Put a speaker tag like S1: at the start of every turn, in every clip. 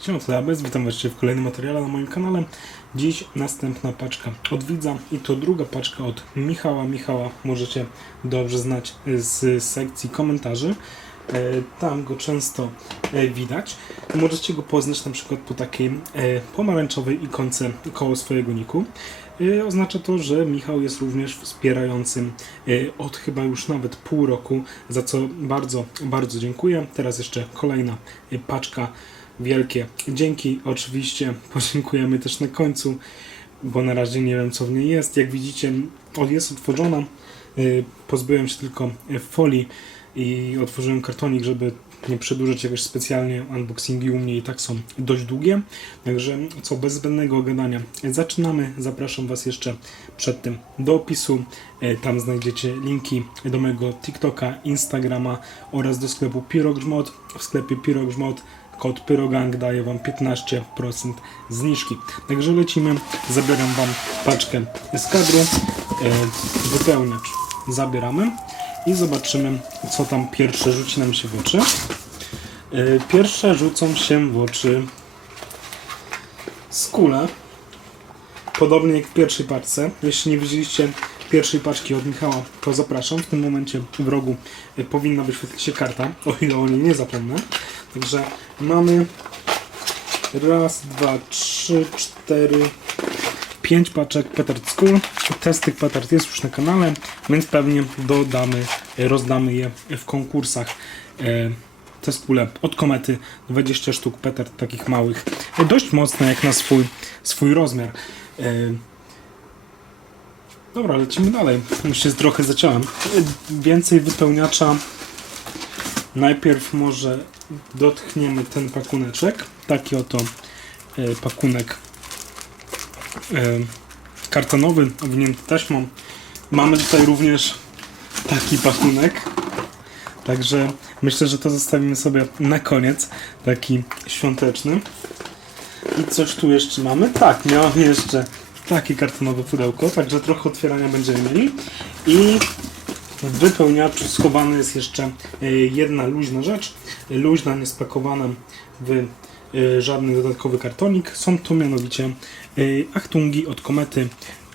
S1: Siema, to witam Was w kolejnym materiale na moim kanale. Dziś następna paczka od widza i to druga paczka od Michała. Michała możecie dobrze znać z sekcji komentarzy. E, Tam go często e, widać. Możecie go poznać na przykład po takiej e, pomarańczowej ikonce koło swojego niku. Oznacza to, że Michał jest również wspierającym od chyba już nawet pół roku, za co bardzo, bardzo dziękuję. Teraz jeszcze kolejna paczka wielkie dzięki. Oczywiście podziękujemy też na końcu, bo na razie nie wiem co w niej jest. Jak widzicie, jest otworzona. Y, Pozbyłem się tylko y, folii i otworzyłem kartonik, żeby nie przedłużać jakoś specjalnie. Unboxingi u mnie i tak są dość długie. Także co, bez zbędnego gadania zaczynamy. Zapraszam Was jeszcze przed tym do opisu. Y, Tam znajdziecie linki do mojego TikToka, Instagrama oraz do sklepu Pirogrzmot. W sklepie Pirogrzmot Kod Pyrogang daje Wam 15% zniżki. Także lecimy. Zabieram Wam paczkę z kadru. E, wypełniacz zabieramy i zobaczymy, co tam pierwsze rzuci nam się w oczy. E, pierwsze rzucą się w oczy skule. Podobnie jak w pierwszej paczce. Jeśli nie widzieliście pierwszej paczki od Michała, to zapraszam. W tym momencie w rogu e, powinna wyświetlić się karta, o ile o niej nie zapomnę. Także mamy raz, dwa, trzy, cztery, pięć paczek Petard School. Test tych petard jest już na kanale, więc pewnie dodamy, rozdamy je w konkursach. E, Te skule od komety 20 sztuk petard takich małych, dość mocne jak na swój, swój rozmiar. E, Dobra, lecimy dalej. Już się trochę zaciąłem. E, Więcej wypełniacza Najpierw może dotkniemy ten pakuneczek. Taki oto e, pakunek e, kartonowy, owinięty taśmą. Mamy tutaj również taki pakunek. Także myślę, że to zostawimy sobie na koniec. Taki świąteczny. I coś tu jeszcze mamy? Tak, miałam jeszcze takie kartonowe pudełko, także trochę otwierania będziemy mieli. I w wypełniaczu schowana jest jeszcze e, jedna luźna rzecz. Luźna, niespakowana w e, żadny dodatkowy kartonik. Są to mianowicie e, achtungi od komety.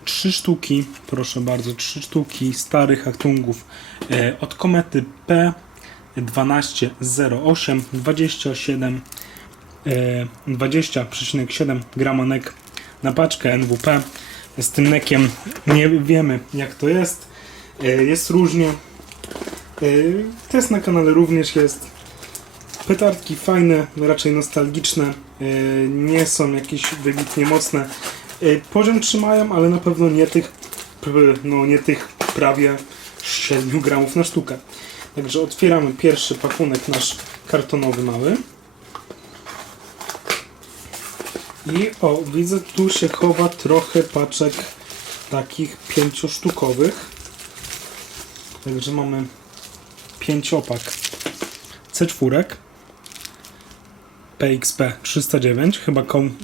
S1: Trzy sztuki, proszę bardzo, trzy sztuki starych achtungów od komety P1208 27 e, 20,7 grama na paczkę NWP. Z tym nekiem nie wiemy jak to jest. E, Jest różnie. E, Test na kanale również jest. Petardki fajne, raczej nostalgiczne. e, Nie są jakieś wybitnie mocne. Poziom trzymają, ale na pewno nie tych, no nie tych prawie 7 gramów na sztukę. Także otwieramy pierwszy pakunek nasz kartonowy mały. I o, widzę tu się chowa trochę paczek takich pięciosztukowych. Także mamy pięciopak C4 PXP 309, chyba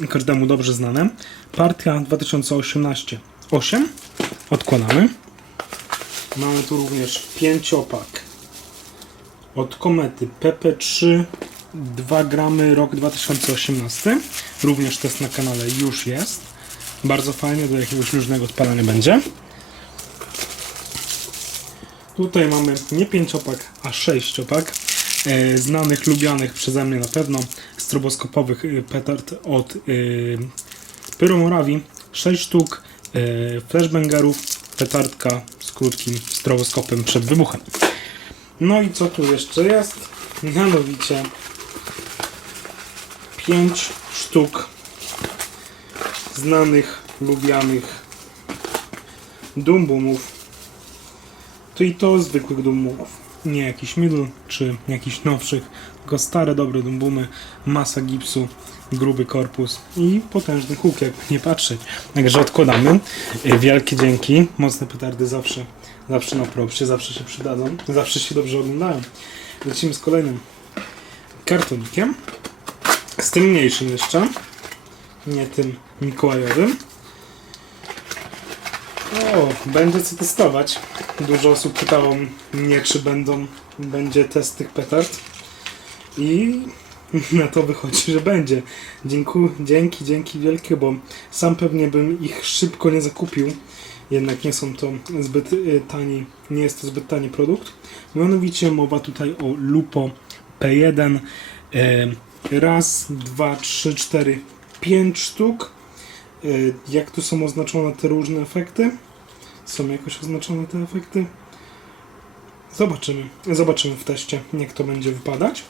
S1: każdemu dobrze znane. Partia 2018 8. Odkładamy. Mamy tu również pięciopak od komety PP3 2 gramy rok 2018. Również test na kanale już jest. Bardzo fajnie, do jakiegoś luźnego spalania będzie. Tutaj mamy nie pięciopak, a sześciopak e, znanych, lubianych przeze mnie na pewno stroboskopowych e, petard od e, Pyromorawi. 6 sztuk e, flashbangerów, petardka z krótkim stroboskopem przed wybuchem. No i co tu jeszcze jest? Mianowicie 5 sztuk znanych, lubianych dumbumów to i to zwykłych dumbumów. Nie jakiś middle czy jakiś nowszych, tylko stare, dobre dumbumy, masa gipsu, gruby korpus i potężny huk, jak nie patrzeć. Także odkładamy. Y, Wielkie dzięki. Mocne petardy zawsze, zawsze na propsie, zawsze się przydadzą, zawsze się dobrze oglądają. Lecimy z kolejnym kartonikiem. Z tym mniejszym jeszcze. Nie tym mikołajowym. O, będzie co testować. Dużo osób pytało mnie, czy będą, będzie test tych petard. I na to wychodzi, że będzie. Dziękuję, dzięki, dzięki wielkie, bo sam pewnie bym ich szybko nie zakupił. Jednak nie są to zbyt y, tani, nie jest to zbyt tani produkt. Mianowicie mowa tutaj o Lupo P1. E, raz, dwa, trzy, cztery, pięć sztuk. E, jak tu są oznaczone te różne efekty? Są jakoś oznaczone te efekty? Zobaczymy. Zobaczymy w teście, jak to będzie wypadać.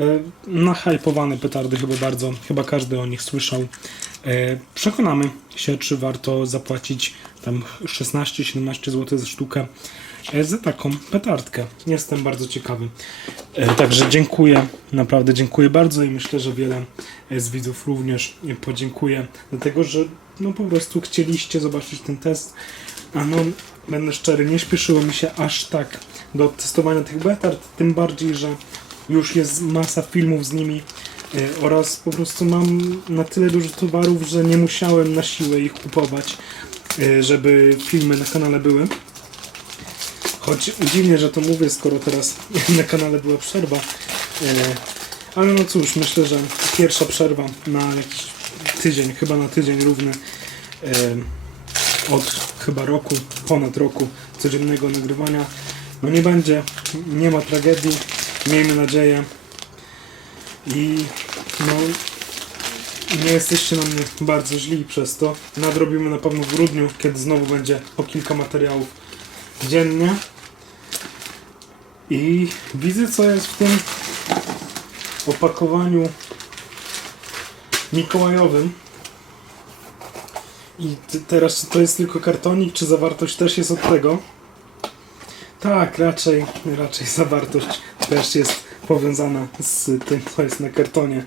S1: E, Nahypowane petardy chyba bardzo, chyba każdy o nich słyszał. E, Przekonamy się, czy warto zapłacić tam 16-17 zł za sztukę e, za taką petardkę. Jestem bardzo ciekawy. Także dziękuję, naprawdę dziękuję bardzo i myślę, że wiele z widzów również podziękuję, dlatego że no po prostu chcieliście zobaczyć ten test, a no będę szczery, nie śpieszyło mi się aż tak do testowania tych betard, tym bardziej, że już jest masa filmów z nimi e, oraz po prostu mam na tyle dużo towarów, że nie musiałem na siłę ich kupować, e, żeby filmy na kanale były. Choć dziwnie, że to mówię, skoro teraz na kanale była przerwa. E, Ale no cóż, myślę, że pierwsza przerwa na jakiś tydzień, chyba na tydzień równy od chyba roku, ponad roku codziennego nagrywania. No nie będzie, nie ma tragedii, miejmy nadzieję. I no nie jesteście na mnie bardzo źli przez to. Nadrobimy na pewno w grudniu, kiedy znowu będzie po kilka materiałów dziennie. I widzę co jest w tym opakowaniu mikołajowym. I teraz czy to jest tylko kartonik, czy zawartość też jest od tego? Tak, raczej, raczej zawartość też jest powiązana z tym, co jest na kartonie.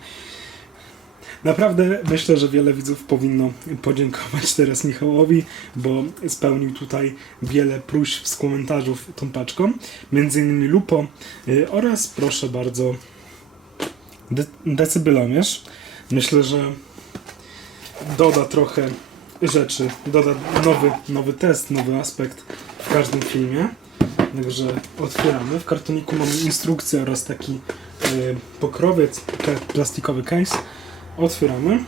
S1: Naprawdę myślę, że wiele widzów powinno podziękować teraz Michałowi, bo spełnił tutaj wiele próśb z komentarzów tą paczką. Między innymi Lupo y, oraz proszę bardzo de decybelomierz. Myślę, że doda trochę rzeczy, doda nowy, nowy test, nowy aspekt w każdym filmie. Także otwieramy. W kartoniku mamy instrukcję oraz taki y, pokrowiec, plastikowy case. Otwieramy.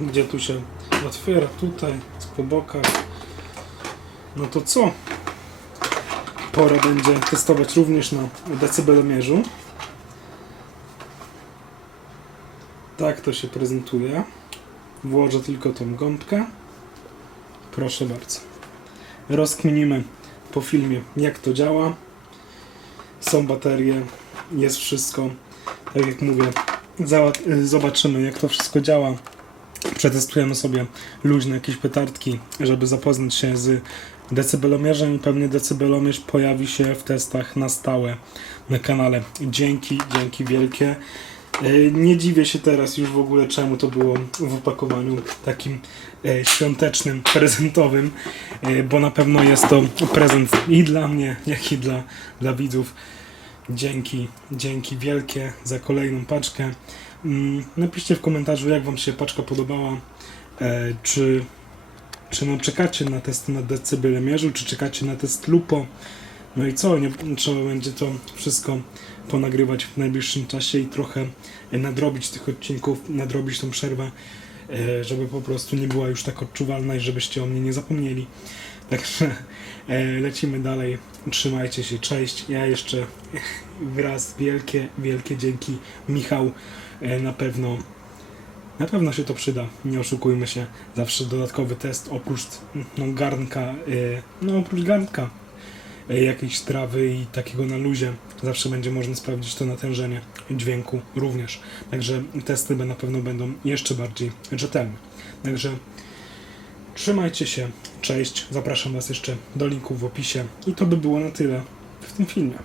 S1: Gdzie tu się otwiera? Tutaj, po bokach. No to co? Pora będzie testować również na decybelomierzu. Tak to się prezentuje. Włożę tylko tą gąbkę. Proszę bardzo. Rozkminimy po filmie, jak to działa. Są baterie, jest wszystko. Tak jak mówię, zobaczymy, jak to wszystko działa. Przetestujemy sobie luźne jakieś petardki, żeby zapoznać się z decybelomierzem i pewnie decybelomierz pojawi się w testach na stałe na kanale. Dzięki, dzięki wielkie. E, Nie dziwię się teraz już w ogóle, czemu to było w opakowaniu takim e, świątecznym, prezentowym, e, bo na pewno jest to prezent i dla mnie, jak i dla, dla widzów. Dzięki, dzięki wielkie za kolejną paczkę. Mm, Napiszcie w komentarzu, jak Wam się paczka podobała. Czy, czy no czekacie na test na decybelomierzu, czy czekacie na test Lupo. No i co, nie, trzeba będzie to wszystko ponagrywać w najbliższym czasie i trochę e, nadrobić tych odcinków, nadrobić tą przerwę, e, żeby po prostu nie była już tak odczuwalna i żebyście o mnie nie zapomnieli. Także e, lecimy dalej. Trzymajcie się, cześć. Ja jeszcze raz wielkie, wielkie dzięki. Michał na pewno na pewno się to przyda, nie oszukujmy się. Zawsze dodatkowy test oprócz no, garnka, no oprócz garnka jakiejś trawy i takiego na luzie. Zawsze będzie można sprawdzić to natężenie dźwięku również. Także testy na pewno będą jeszcze bardziej rzetelne. Także trzymajcie się, cześć, zapraszam Was jeszcze do linków w opisie i to by było na tyle w tym filmie.